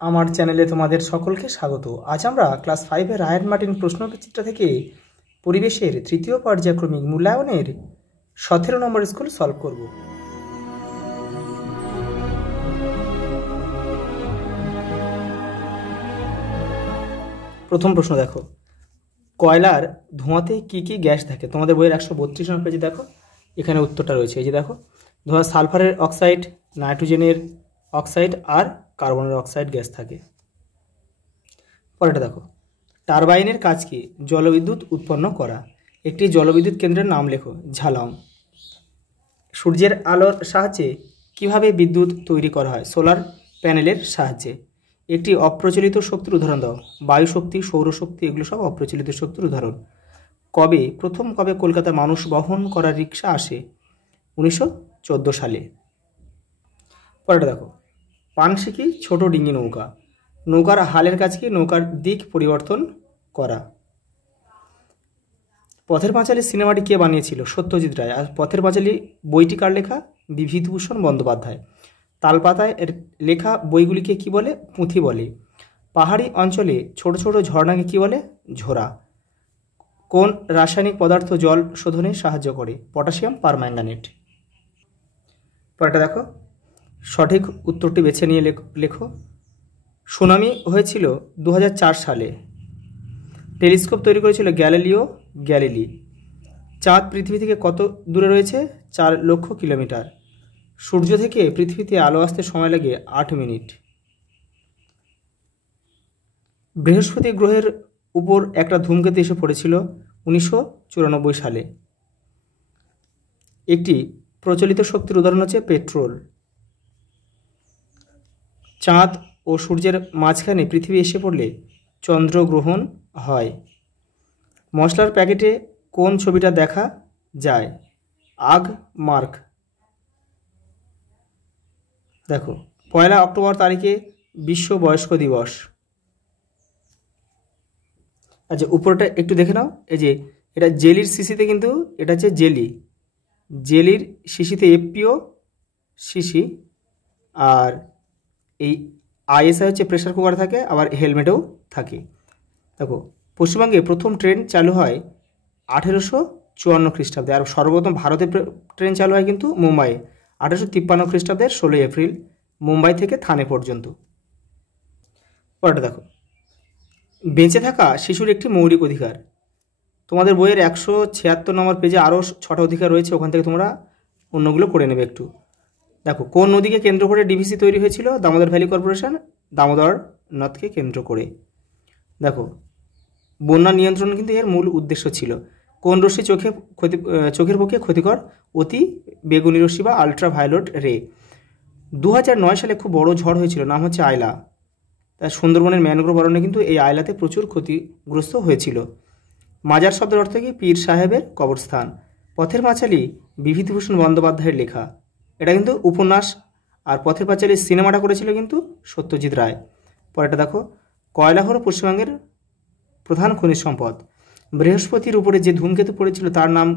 আমার চ্যানেলে তোমাদের সকলকে স্বাগত। আজ আমরা ক্লাস 5-এর রায়ান মার্টিন প্রশ্নবিচিত্রা থেকে পরিবেশের তৃতীয় পর্যায়ক্রমিক মূল্যায়নের 17 নম্বর স্কুল সলভ করব। প্রথম প্রশ্ন দেখো, কয়লার ধোঁয়াতে কি কি গ্যাস থাকে? তোমাদের বইয়ের 132 নম্বর পেজে দেখো, এখানে উত্তরটা রয়েছে। এই যে দেখো, ধোঁয়া সালফারের অক্সাইড, নাইট্রোজেনের অক্সাইড আর কার্বনের অক্সাইড গ্যাস থাকে। পরেরটা দেখো, টারবাইনের কাজ কি? জলবিদ্যুৎ উৎপন্ন করা। একটি জলবিদ্যুৎ কেন্দ্রের নাম লেখো। ঝালং। সূর্যের আলোর সাহায্যে কিভাবে বিদ্যুৎ তৈরি করা হয়? সোলার প্যানেলের সাহায্যে। একটি অপ্রচলিত শক্তির উদাহরণ দাও। বায়ু শক্তি, সৌরশক্তি, এগুলো সব অপ্রচলিত শক্তির উদাহরণ। কবে কলকাতা মানুষ বহন করা রিক্সা আসে? 1914 সালে। পরেরটা দেখো, পানশিকি ছোট ডিঙি নৌকা। নৌকার হালের কাজ কি? নৌকার দিক পরিবর্তন করা। পথের পাঁচালী সিনেমাটি কে বানিয়েছিল? সত্যজিৎ রায়। আর পথের পাঁচালী বইটি কার লেখা? বিভূতিভূষণ বন্দ্যোপাধ্যায়। তালপাতায় লেখা বইগুলিকে কি বলে? পুঁথি বলে। পাহাড়ি অঞ্চলে ছোট ছোট ঝর্ণাকে কি বলে? ঝোড়া। কোন রাসায়নিক পদার্থ জল শোধনে সাহায্য করে? Potassium permanganate. পরেরটা দেখো, সঠিক উত্তরটি বেছে নিয়ে লেখো। সুনামি হয়েছিল 2004 সালে। টেলিস্কোপ তৈরি করেছিল গ্যালিলিও গ্যালিলি। চাঁদ পৃথিবী থেকে কত দূরে রয়েছে? 4 লক্ষ কিলোমিটার। সূর্য থেকে পৃথিবীতে আলো আসতে সময় লাগে 8 মিনিট। বৃহস্পতি গ্রহের উপর একটা ধূমকেতু এসে পড়েছিল 1994 সালে। একটি প্রচলিত শক্তির উদাহরণ হচ্ছে পেট্রোল। চাঁদ ও সূর্যের মাঝখানে পৃথিবী এসে পড়লে চন্দ্রগ্রহণ হয়। মশলার প্যাকেটে কোন ছবিটা দেখা যায়? আগ মার্ক। দেখো, 1 অক্টোবর তারিখে বিশ্ব বয়স্ক দিবস। আচ্ছা, উপরটা একটু দেখে নাও। এই যে এটা জেলির শিশিতে, কিন্তু এটা হচ্ছে জেলির শিশিতে এফপিও শিশি, আর এই আইএসআই হচ্ছে প্রেসার কুকার থাকে, আবার হেলমেটেও থাকে। দেখো, পশ্চিমবঙ্গে প্রথম ট্রেন চালু হয় 1854 খ্রিস্টাব্দে। আর সর্বপ্রথম ভারতে ট্রেন চালু হয় কিন্তু মুম্বাইয়ে 1853 খ্রিস্টাব্দের 16 এপ্রিল, মুম্বাই থেকে থানে পর্যন্ত। পরেরটা দেখো, বেঁচে থাকা শিশুর একটি মৌলিক অধিকার। তোমাদের বইয়ের 176 নম্বর পেজে আরও 6টা অধিকার রয়েছে, ওখান থেকে তোমরা অন্যগুলো করে নেবে একটু। দেখো, কোন নদীকে কেন্দ্র করে ডিভিসি তৈরি হয়েছিল? দামোদর ভ্যালি কর্পোরেশন, দামোদর নদকে কেন্দ্র করে। দেখো, বন্যা নিয়ন্ত্রণ কিন্তু এর মূল উদ্দেশ্য ছিল। কোন রশ্মি চোখের পক্ষে ক্ষতিকর? অতি বেগুনি রশ্মি বা আলট্রাভায়োলেট রে। 2009 সালে খুব বড় ঝড় হয়েছিল, নাম হচ্ছে আয়লা। তাই সুন্দরবনের ম্যানগ্রোভ অরণ্যে কিন্তু এই আয়লাতে প্রচুর ক্ষতিগ্রস্ত হয়েছিল। মাজার শব্দের অর্থ কি? পীর সাহেবের কবরস্থান। পথের পাঁচালী বিভূতিভূষণ বন্দ্যোপাধ্যায়ের লেখা, এটা কিন্তু উপন্যাস। আর পথের পাঁচালী সিনেমাটা করেছিল কিন্তু সত্যজিৎ রায়। পরেরটা দেখো, কয়লা হলো পশ্চিমবঙ্গের প্রধান খনিজ সম্পদ। বৃহস্পতির উপরে যে ধূমকেতু পড়েছিল তার নাম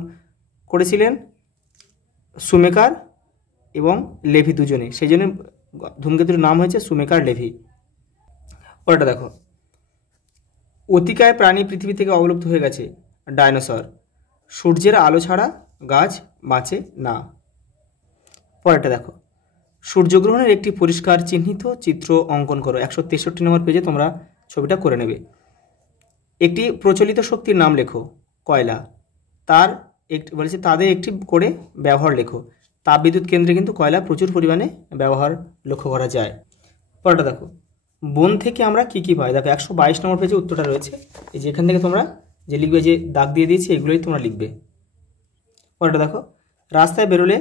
করেছিলেন সুমেকার এবং লেভি দুজনে, সেই জন্য ধূমকেতুর নাম হয়েছে সুমেকার লেভি। পরেরটা দেখো, অতিকায় প্রাণী পৃথিবী থেকে অবলুপ্ত হয়ে গেছে। ডাইনোসর। সূর্যের আলো ছাড়া গাছ বাঁচে না। পরেরটা দেখো, সূর্যগ্রহণের একটি পরিষ্কার চিহ্নিত চিত্র অঙ্কন করো। 163 নম্বর পেজে তোমরা ছবিটা করে নেবে। একটি প্রচলিত শক্তির নাম লেখো। কয়লা। বলেছে তাদের একটি করে ব্যবহার লেখো। তাপবিদ্যুৎ কেন্দ্রে কিন্তু কয়লা প্রচুর পরিমাণে ব্যবহার লক্ষ্য করা যায়। পরেরটা দেখো, বন থেকে আমরা কি কি পাই? দেখো, 122 নম্বর পেজে উত্তরটা রয়েছে। এই যে এখান থেকে তোমরা যে লিখবে, যে দাগ দিয়ে দিয়েছি, এগুলোই তোমরা লিখবে। পরেরটা দেখো, রাস্তায় বেরোলে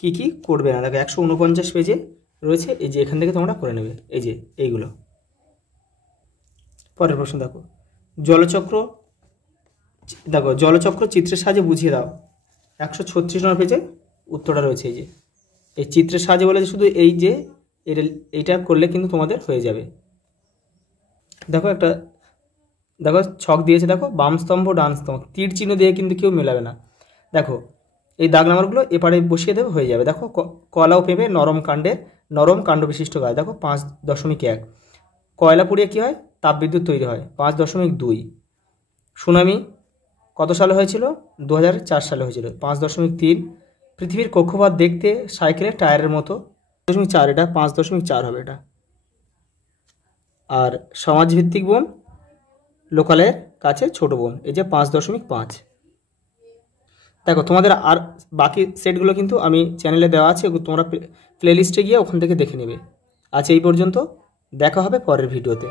কি কি করবে না? দেখো, 149 পেজে রয়েছে। এই যে এখান থেকে তোমরা করে নেবে, এই যে এইগুলো। পরের প্রশ্ন দেখো, জলচক্র চিত্রের সাহায্যে বুঝিয়ে দাও। 136 নম্বর পেজে উত্তরটা রয়েছে। এই যে এই চিত্রের সাহায্যে বলে শুধু এইটা করলে কিন্তু তোমাদের হয়ে যাবে। দেখো ছক দিয়েছে, দেখো বাম স্তম্ভ ডান স্তম্ভ, তীর চিহ্ন দিয়ে কিন্তু কেউ মেলাবে না। দেখো, এই দাগ নাম্বারগুলো এপারে বসিয়ে দেবে, হয়ে যাবে। দেখো, কলা ও পেঁপে নরম কাণ্ড বিশিষ্ট গাছ। দেখো 5.1। কয়লা পুড়িয়ে কী হয়, তাপবিদ্যুৎ তৈরি হয় 5.2। সুনামি কত সালে হয়েছিল, 2004 সালে হয়েছিল 5.3। পৃথিবীর কক্ষপথ দেখতে সাইকেলের টায়ারের মতো 5.4, এটা 5.4 হবে এটা। আর সমাজভিত্তিক বোন লোকালয়ের কাছে ছোট বোন, এই যে 5.5। দেখো তোমাদের আর বাকি সেটগুলো কিন্তু আমি চ্যানেলে দেওয়া আছে, তোমরা প্লেলিস্টে গিয়ে ওখান থেকে দেখে নেবে। আজ এই পর্যন্ত, দেখা হবে পরের ভিডিওতে।